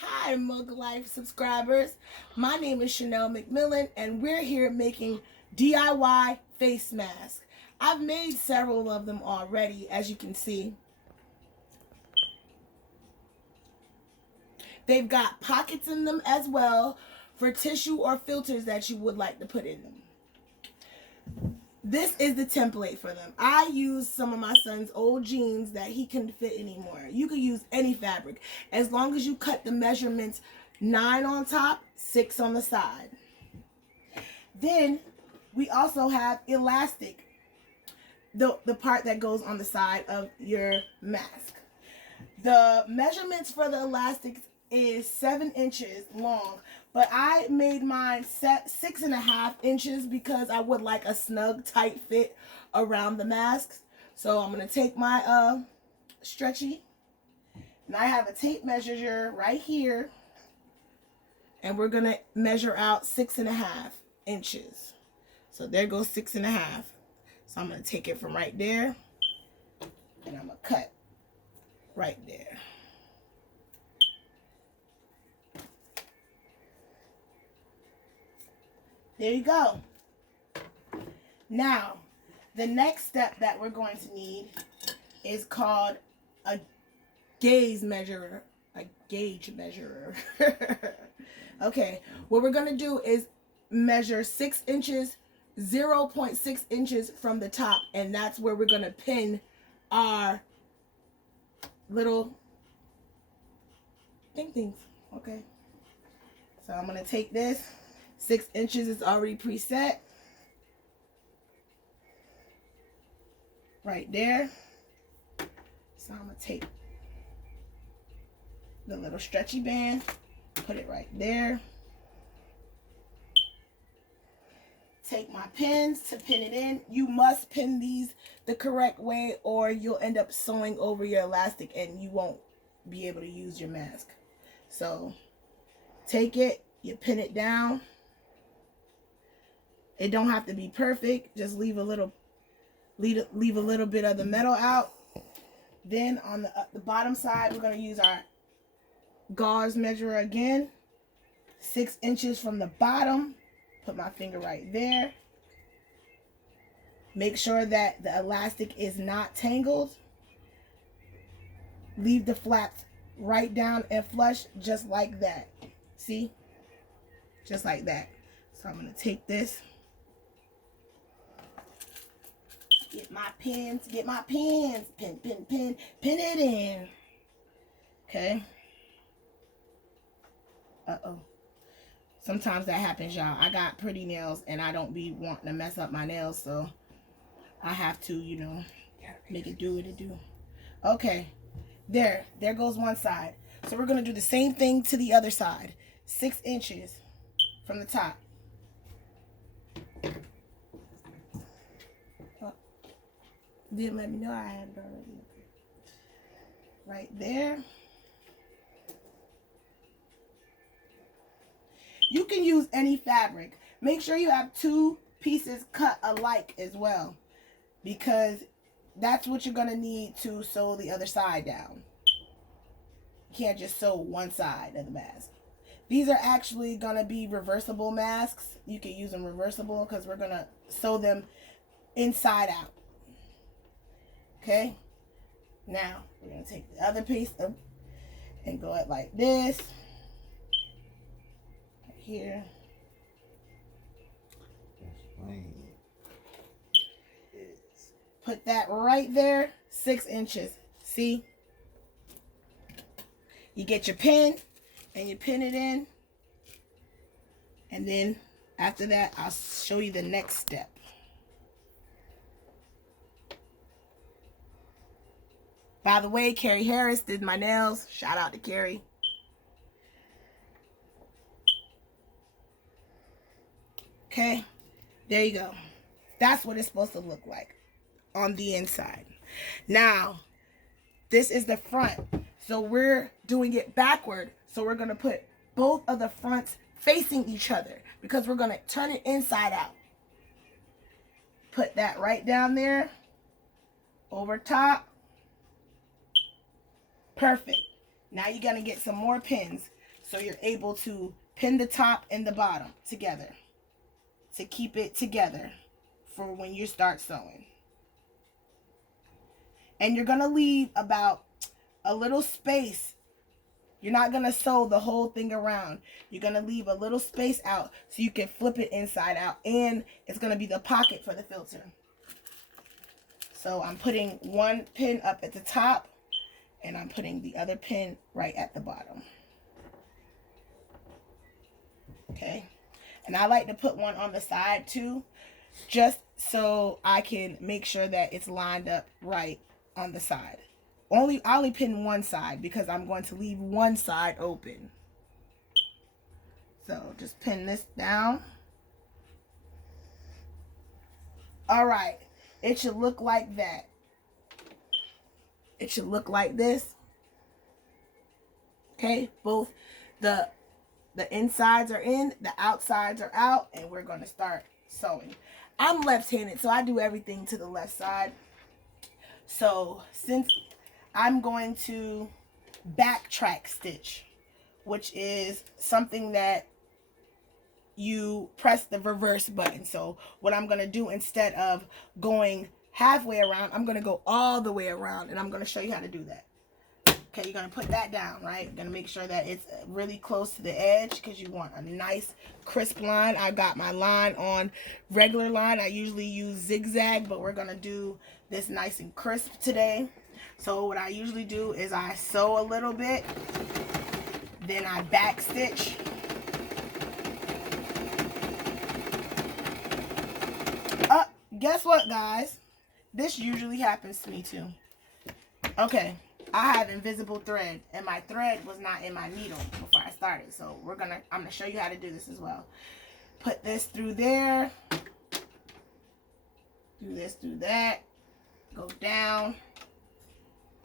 Hi, Mugglyfe subscribers. My name is Chanel McMillan, and we're here making DIY face masks. I've made several of them already, as you can see. They've got pockets in them as well for tissue or filters that you would like to put in them. This is the template for them. I used some of my son's old jeans that he couldn't fit anymore. You could use any fabric as long as you cut the measurements 9 on top, 6 on the side. Then we also have elastic, the part that goes on the side of your mask. The measurements for the elastics is 7 inches long, but I made mine 6.5 inches because I would like a snug, tight fit around the masks. So I'm gonna take my stretchy, and I have a tape measure right here, and we're gonna measure out 6.5 inches. So there goes 6.5. So I'm gonna take it from right there, and I'm gonna cut right there. There you go. Now, the next step that we're going to need is called a gauge measurer. A gauge measurer. Okay, what we're going to do is measure 6 inches, 0.6 inches from the top, and that's where we're going to pin our little things. Okay, so I'm going to take this. 6 inches is already preset. Right there. So I'm going to take the little stretchy band, put it right there. Take my pins to pin it in. You must pin these the correct way or you'll end up sewing over your elastic and you won't be able to use your mask. So take it, you pin it down. It don't have to be perfect. Just leave a little bit of the metal out. Then on the bottom side, we're going to use our gauze measurer again. 6 inches from the bottom. Put my finger right there. Make sure that the elastic is not tangled. Leave the flaps right down and flush just like that. See? Just like that. So I'm going to take this. Get my pins, pin it in. Okay. Uh-oh. Sometimes that happens, y'all. I got pretty nails and I don't be wanting to mess up my nails, so I have to, make it do what it do. Okay. There goes one side. So we're going to do the same thing to the other side. 6 inches from the top. Didn't let me know I had it already. Right there. You can use any fabric. Make sure you have 2 pieces cut alike as well, because that's what you're going to need to sew the other side down. You can't just sew one side of the mask. These are actually going to be reversible masks. You can use them reversible because we're going to sew them inside out. Okay, now we're going to take the other piece and go it like this. Right here. Put that right there, 6 inches. See? You get your pin and you pin it in. And then after that, I'll show you the next step. By the way, Carrie Harris did my nails. Shout out to Carrie. Okay, there you go. That's what it's supposed to look like on the inside. Now, this is the front. So we're doing it backward. So we're going to put both of the fronts facing each other because we're going to turn it inside out. Put that right down there. Over top. Perfect. Now you're going to get some more pins. So you're able to pin the top and the bottom together to keep it together for when you start sewing. And you're going to leave about a little space. You're not going to sew the whole thing around. You're going to leave a little space out so you can flip it inside out. And it's going to be the pocket for the filter. So I'm putting one pin up at the top. And I'm putting the other pin right at the bottom. Okay. And I like to put one on the side too. Just so I can make sure that it's lined up right on the side. I only pin one side because I'm going to leave one side open. So just pin this down. All right. It should look like that. It should look like this. Okay. Both the insides are in, the outsides are out, and we're going to start sewing. I'm left-handed, so I do everything to the left side. So since I'm going to backtrack stitch, which is something that you press the reverse button. So what I'm going to do, instead of going halfway around, I'm going to go all the way around, and I'm going to show you how to do that. Okay, you're going to put that down, right? You're going to make sure that it's really close to the edge because you want a nice crisp line. I got my line on regular line. I usually use zigzag, but we're going to do this nice and crisp today. So what I usually do is I sew a little bit, then I back stitch. Guess what, guys? This usually happens to me too. Okay. I have invisible thread, and my thread was not in my needle before I started. So I'm gonna show you how to do this as well. Put this through there. Do this through that. Go down.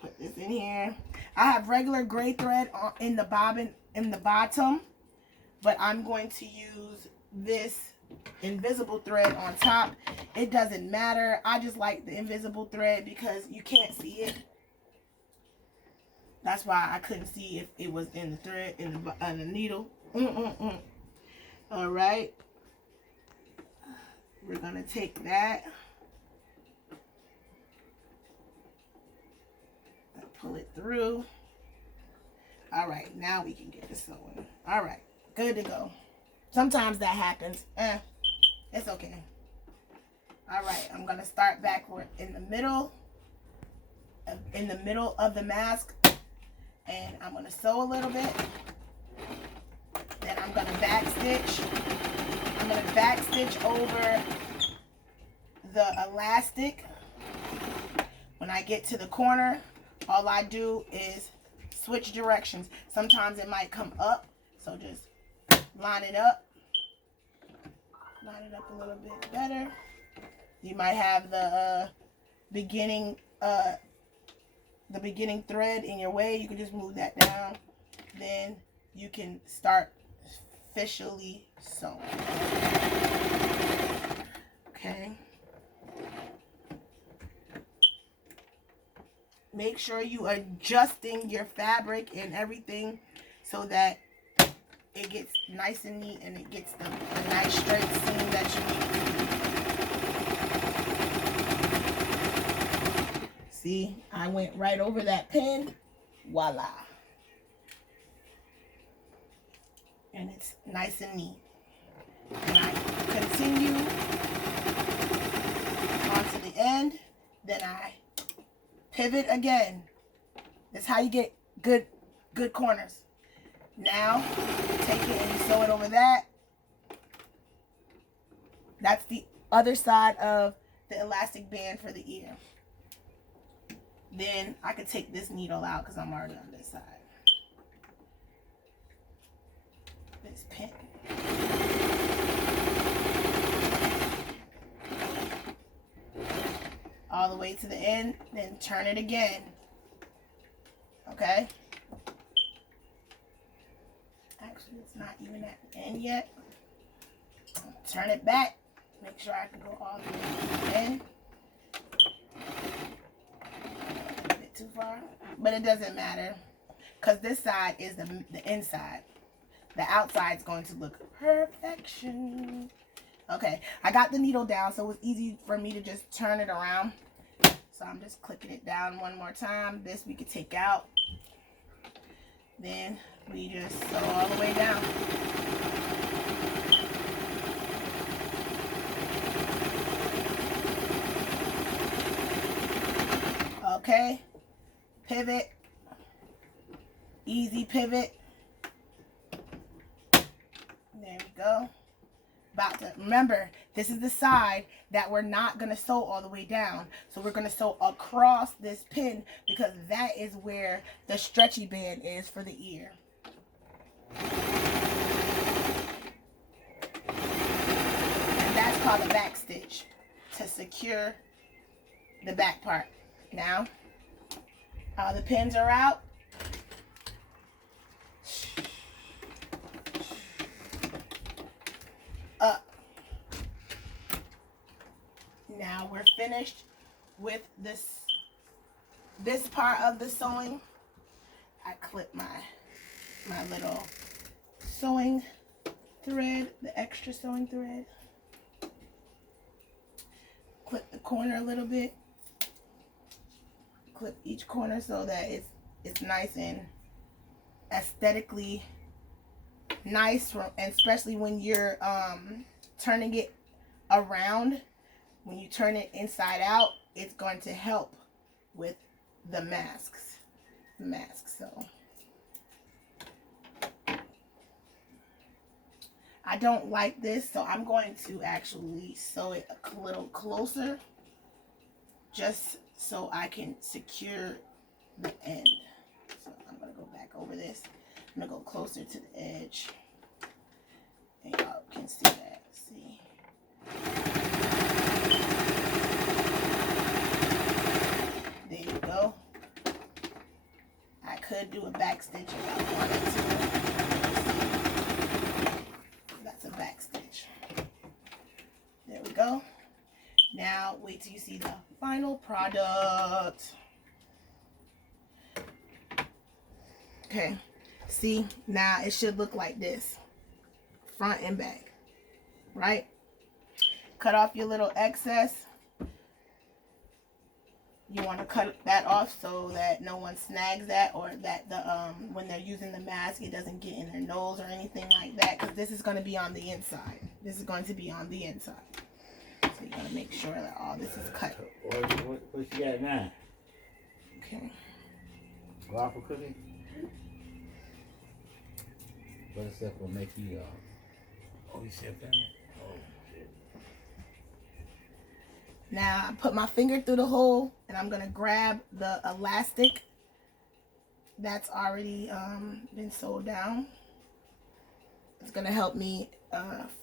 Put this in here. I have regular gray thread in the bobbin in the bottom, but I'm going to use this invisible thread on top. It doesn't matter. I just like the invisible thread because you can't see it. That's why I couldn't see if it was in the thread, in the needle. All right. We're going to take that. Pull it through. All right. Now we can get this sewing. All right. Good to go. Sometimes that happens. It's okay. All right. I'm going to start backward in the middle of the mask. And I'm going to sew a little bit. Then I'm going to back stitch. I'm going to back stitch over the elastic. When I get to the corner, all I do is switch directions. Sometimes it might come up, so just line it up. Line it up a little bit better. You might have the beginning thread in your way. You can just move that down. Then you can start officially sewing. Okay. Make sure you are adjusting your fabric and everything so that it gets nice and neat and it gets the nice straight seam that you need. See, I went right over that pin. Voila. And it's nice and neat. And I continue onto the end. Then I pivot again. That's how you get good corners. Now, take it and you sew it over that. That's the other side of the elastic band for the ear. Then I could take this needle out because I'm already on this side. This pin. All the way to the end, then turn it again. Okay? Actually, it's not even at the end yet. Turn it back. Make sure I can go all the way to the end. A bit too far. But it doesn't matter. Because this side is the inside. the outside's going to look perfection. Okay, I got the needle down, so it was easy for me to just turn it around. So I'm just clicking it down one more time. This we could take out. Then we just sew all the way down. Okay, pivot, easy pivot. There we go. About to remember, this is the side that we're not going to sew all the way down. So we're going to sew across this pin because that is where the stretchy band is for the ear. And that's called a back stitch to secure the back part. Now, all the pins are out. Up. Now we're finished with this part of the sewing. I clip my little sewing thread, the extra sewing thread. Clip the corner a little bit. Clip each corner so that it's nice and aesthetically nice, and especially when you're turning it around. When you turn it inside out, it's going to help with the masks. So I don't like this, so I'm going to actually sew it a little closer just so I can secure the end. So I'm going to go back over this. I'm going to go closer to the edge. And y'all can see that. See? There you go. I could do a back stitch if I wanted to. That's a back stitch. There we go. Now wait till you see the final product. Okay. See, now it should look like this. Front and back. Right? Cut off your little excess. You want to cut that off so that no one snags that, or that the when they're using the mask, it doesn't get in their nose or anything like that, because this is going to be on the inside. This is going to be on the inside. So you got to make sure that all this is cut. What you got now? Okay. Waffle cookie? What stuff will make you oh, you said that? Oh, shit. Now I put my finger through the hole and I'm going to grab the elastic that's already been sewed down. It's going to help me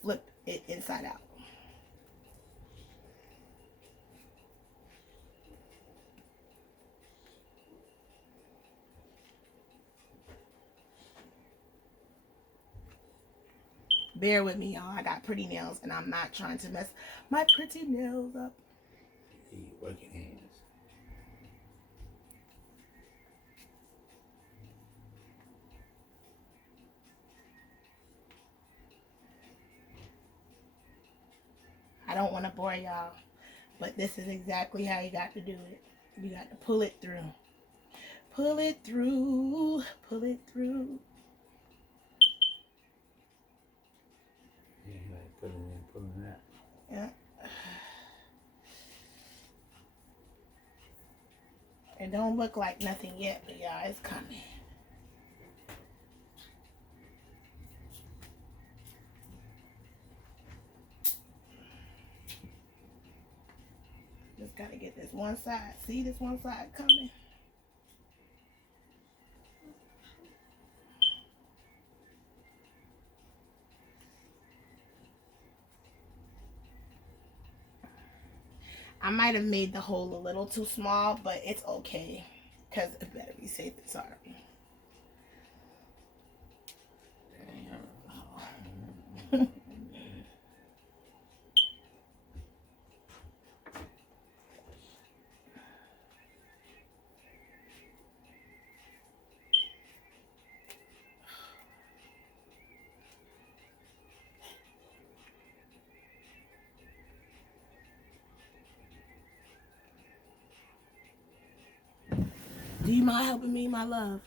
flip it inside out. Bear with me, y'all. I got pretty nails and I'm not trying to mess my pretty nails up. You working hands. I don't want to bore y'all, but this is exactly how you got to do it. You got to pull it through. Pull it through. Pull it through. Yeah, you gotta put it in, pulling that. Yeah. It don't look like nothing yet, but y'all, it's coming. Just gotta get this one side. See this one side coming? I might have made the hole a little too small, but it's okay, because it better be safe than sorry. Do you mind helping me, my love?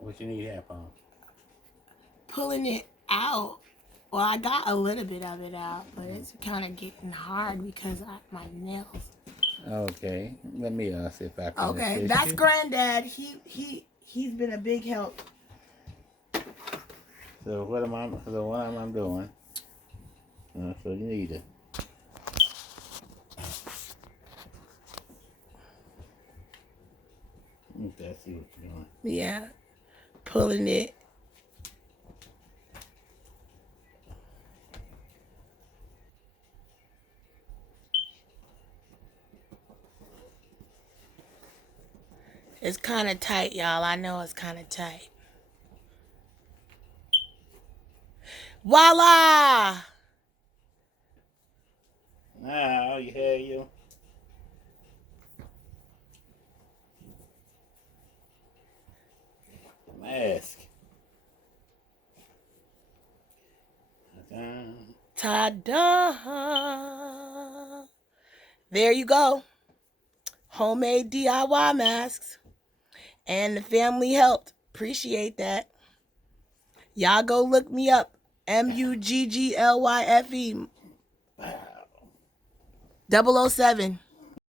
What you need help on? Pulling it out. Well, I got a little bit of it out, but it's kind of getting hard because my nails. Okay, let me see if I can Okay, assist that's you. Granddad. He's been a big help. So what am I doing? So you need it. Okay, I see what you're doing. Yeah, pulling it. It's kind of tight, y'all. I know it's kind of tight. Voila! Now you have you. Mask. Ta-da! There you go. Homemade DIY masks. And the family helped. Appreciate that. Y'all go look me up. Mugglyfe Wow. 007.